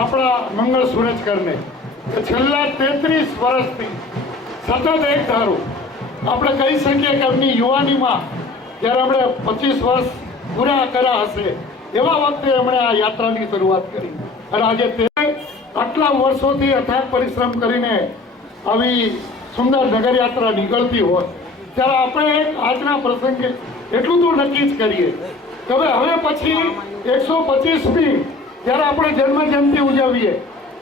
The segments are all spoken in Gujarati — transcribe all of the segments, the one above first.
આપણા મંગળ સુરજકરને છેલ્લા 33 વર્ષથી સતત એક ધારું આપણે કહી શકીએ કે એમની યુવાનીમાં જ્યારે એમણે 25 વર્ષ પૂરા કર્યા હશે એવા વખતે એમણે આ યાત્રાની શરૂઆત કરી અને આજે તે આટલા વર્ષોથી અથાગ પરિશ્રમ કરીને આવી સુંદર નગરયાત્રા નીકળતી હોય ત્યારે આપણે આજના પ્રસંગે એટલું તો નક્કી જ કરીએ કે હવે પછી 125મી જ્યારે આપણે જન્મજયંતિ ઉજવીએ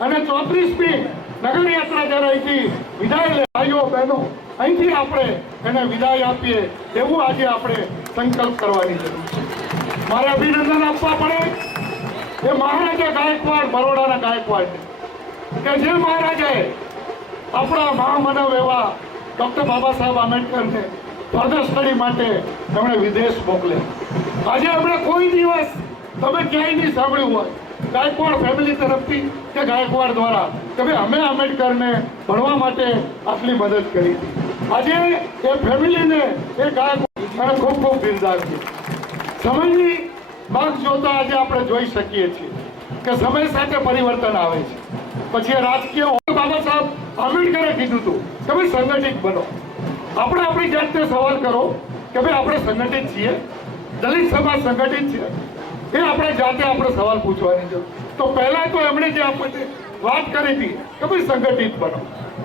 અને 34મી નગરયાત્રા જ્યારે અહીંથી વિદાય લે ભાઈઓ બહેનો અહીંથી આપણે એને વિદાય આપીએ એવું આજે આપણે સંકલ્પ કરવાની જરૂર છે. મારે અભિનંદન આપવા પડે એ મહારાજા ગાયકવાડ, બરોડાના ગાયકવાડ કે જે મહારાજાએ આપણા મહામાનવ એવા doctor Baba Saheb આંબેડકરને further study માટે એમણે વિદેશ મોકલ્યા. આજે આપણે કોઈ દિવસ તમે ક્યાંય નહીં સાંભળ્યું હોય ગાયકવાડ ફેમિલી તરફથી કે ગાયકવાડ દ્વારા કે ભાઈ અમે આંબેડકરને ભણવા માટે આટલી મદદ કરી. આજે એ ફેમિલીને એ ગાયકવાડ ખૂબ ખૂબ બિરદાવીએ. સમયની માંગ જોતા આજે આપણે જોઈ શકીએ છીએ કે સમય સાથે પરિવર્તન આવે છે. પછી રાજકીય બાબા સાહેબ આંબેડકરે કીધું હતું કે ભાઈ સંગઠિત બનો. આપણે આપણી જાતને સવાલ કરો કે ભાઈ આપણે સંગઠિત છીએ, દલિત સમાજ સંગઠિત છે એ આપણે જાતે આપણે સવાલ પૂછવાની જરૂર. તો પહેલા તો એમણે જે આપણને વાત કરી હતી કે ભાઈ સંગઠિત બનો,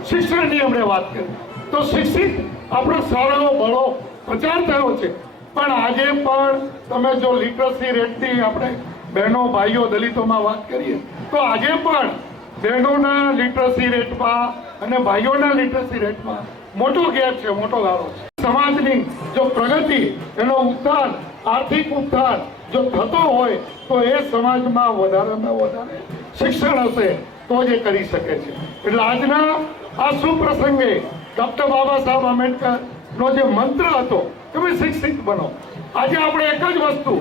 શિક્ષણની એમણે વાત કરી તો શિક્ષિત આપણો સારો બળો પ્રચાર થયો છે. પણ આજે પણ તમે જો લિટરસી રેટની આપણે બહેનો ભાઈઓ દલિતોમાં વાત કરીએ તો આજે પણ બહેનોના લિટરસી રેટમાં અને ભાઈઓના લિટરસી રેટમાં મોટો ગેપ છે, મોટો ગાળો છે. સમાજની જો પ્રગતિ, એનો ઉત્થાન, આર્થિક ઉત્થાન જો થતો હોય તો એ સમાજમાં વધારેમાં વધારે શિક્ષણ હશે તો જ એ કરી શકે છે. એટલે આજના આ સુપ્રસંગે ડૉક્ટર બાબા સાહેબ આંબેડકરનો જે મંત્ર હતો કે ભાઈ શિક્ષિત બનો, આજે આપણે એક જ વસ્તુ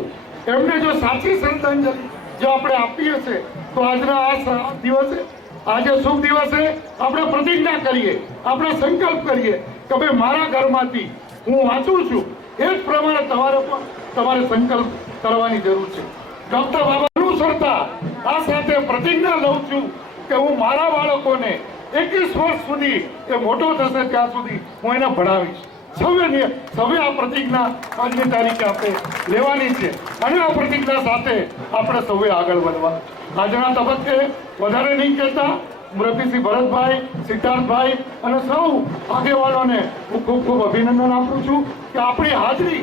એમને જો સાચી શ્રદ્ધાંજલિ જો આપણે આપીએ છીએ તો આજના આ દિવસે, આજે શુભ દિવસે આપણે પ્રતિજ્ઞા કરીએ, આપણે સંકલ્પ કરીએ કે ભાઈ મારા ઘરમાંથી હું વાંચું છું એ જ પ્રમાણે તમારે સંકલ્પ કરવાની જરૂર છે. ડૉક્ટર બાબા અનુસરતા આ સાથે પ્રતિજ્ઞા લઉં છું કે હું મારા બાળકોને 21 વર્ષ સુધી એ મોટો થશે ત્યાં સુધી હું એને ભણાવીશ. સૌએ આ પ્રતિજ્ઞા આજની તારીખે આપણે લેવાની છે અને આ પ્રતિજ્ઞા સાથે આપણે સૌએ આગળ વધવા. આજના તબક્કે વધારે નહીં કહેતા મુરબ્બીશ્રી ભરતભાઈ, સિદ્ધાર્થભાઈ અને સૌ આગેવાનોને હું ખૂબ ખૂબ અભિનંદન આપું છું કે આપણી હાજરી,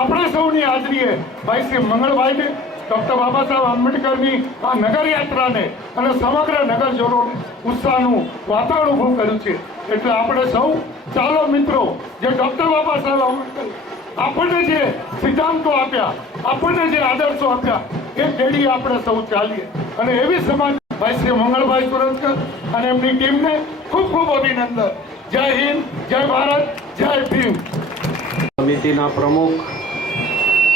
આપણે સૌની હાજરીએ ભાઈ શ્રી મંગળભાઈને ડૉક્ટર બાબા સાહેબ આંબેડકરની આ નગરયાત્રાને અને સમગ્ર નગરજનોને ઉત્સાહનું વાતાવરણ ઊભું કર્યું છે. એટલે આપણે સૌ ચાલો મિત્રો, જે ડૉક્ટર બાબા સાહેબ આંબેડકર આપણને જે સિદ્ધાંતો આપ્યા, આપણને જે આદર્શો આપ્યા એ પેઢી આપણે સૌ ચાલીએ અને એવી સમાજ ભાઈ શ્રી મંગળભાઈ સુરજકર અને એમની ટીમને ખૂબ ખૂબ અભિનંદન. જય હિન્દ, જય ભારત, જય ભીમ. સમિતિના પ્રમુખ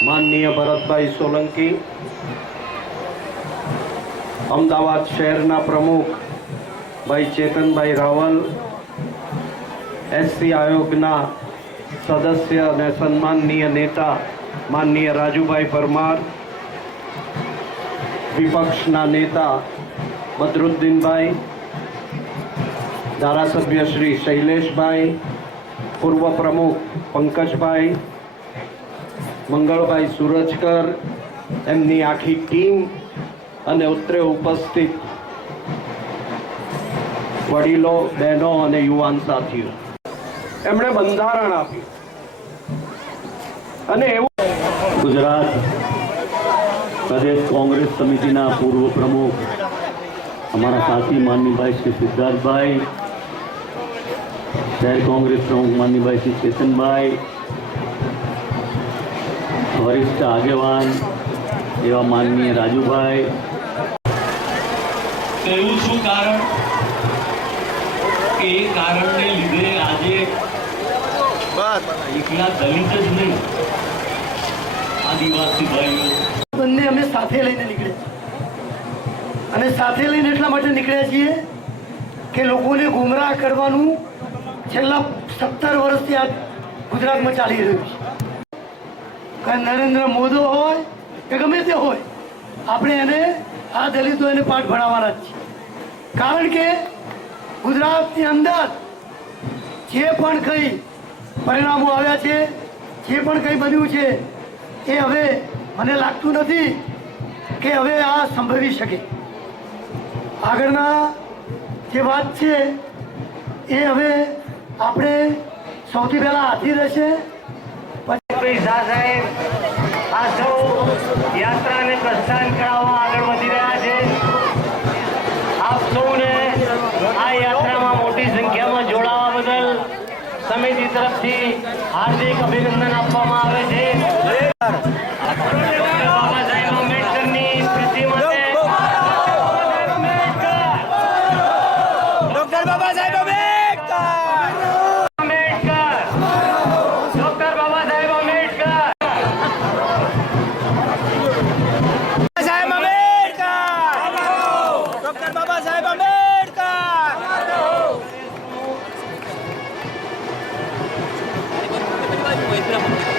માનનીય ભરતભાઈ સોલંકી, અમદાવાદ શહેરના પ્રમુખ ભાઈ ચેતનભાઈ રાવલ, એસસી આયોગના સદસ્ય અને સન્માનનીય નેતા માનનીય રાજુભાઈ પરમાર, વિપક્ષના નેતા બદરુદ્દીનભાઈ, ધારાસભ્ય શ્રી શૈલેષભાઈ, પૂર્વ પ્રમુખ પંકજભાઈ, મંગળભાઈ સુરજકર, એમની આખી ટીમ અને ઉત્તરે ઉપસ્થિત વડીલો, બહેનો અને યુવાન સાથીઓ, એમણે બંધારણ આપ્યું અને એવું ગુજરાત પ્રદેશ કોંગ્રેસ સમિતિના પૂર્વ પ્રમુખ અમારા સાથી માનનીભાઈ શ્રી સિદ્ધાર્થભાઈ, શહેર કોંગ્રેસ પ્રમુખ માનનીભાઈ શ્રી ચેતનભાઈ, વરિષ્ઠ આગેવાન એવા માનનીય રાજુભાઈ. એવું શું કારણ કે એ કારણને લીધે આજે એકલા દલિત જ નહીં, આદિવાસી ભાઈઓ બંને અમે સાથે લઈને નીકળ્યા અને સાથે લઈને એટલા માટે નીકળ્યા છીએ કે લોકોને ગુમરાહ કરવાનું છેલ્લા 17 વર્ષથી આ ગુજરાતમાં ચાલી રહ્યું છે. કે નરેન્દ્ર મોદી હોય કે ગમે તે હોય, આપણે એને આ દલિતો એને પાઠ ભણાવવાના જ છે. કારણ કે ગુજરાતની અંદર જે પણ કંઈ પરિણામો આવ્યા છે, જે પણ કંઈ બન્યું છે, એ હવે મને લાગતું નથી કે હવે આ સંભવી શકે. આગળના જે વાત છે એ હવે આપણે સૌથી પહેલા હાથી રહેશે. પછી શાહ સાહેબ આ સૌ યાત્રાને પ્રસ્થાન કરાવવા આગળ વધી રહ્યા છે. આપ સૌને આ યાત્રામાં મોટી સંખ્યામાં જોડાવા બદલ સમિતિ તરફથી હાર્દિક અભિનંદન આપવામાં આવે છે. ડૉક્ટર બાબા સાહેબ આંબેડકરની સ્મૃતિ માટે doctor Baba Saheb Ambedkar doctor Baba Saheb Ambedkar Saheb Ambedkar doctor Baba Saheb Ambedkar Wait lang.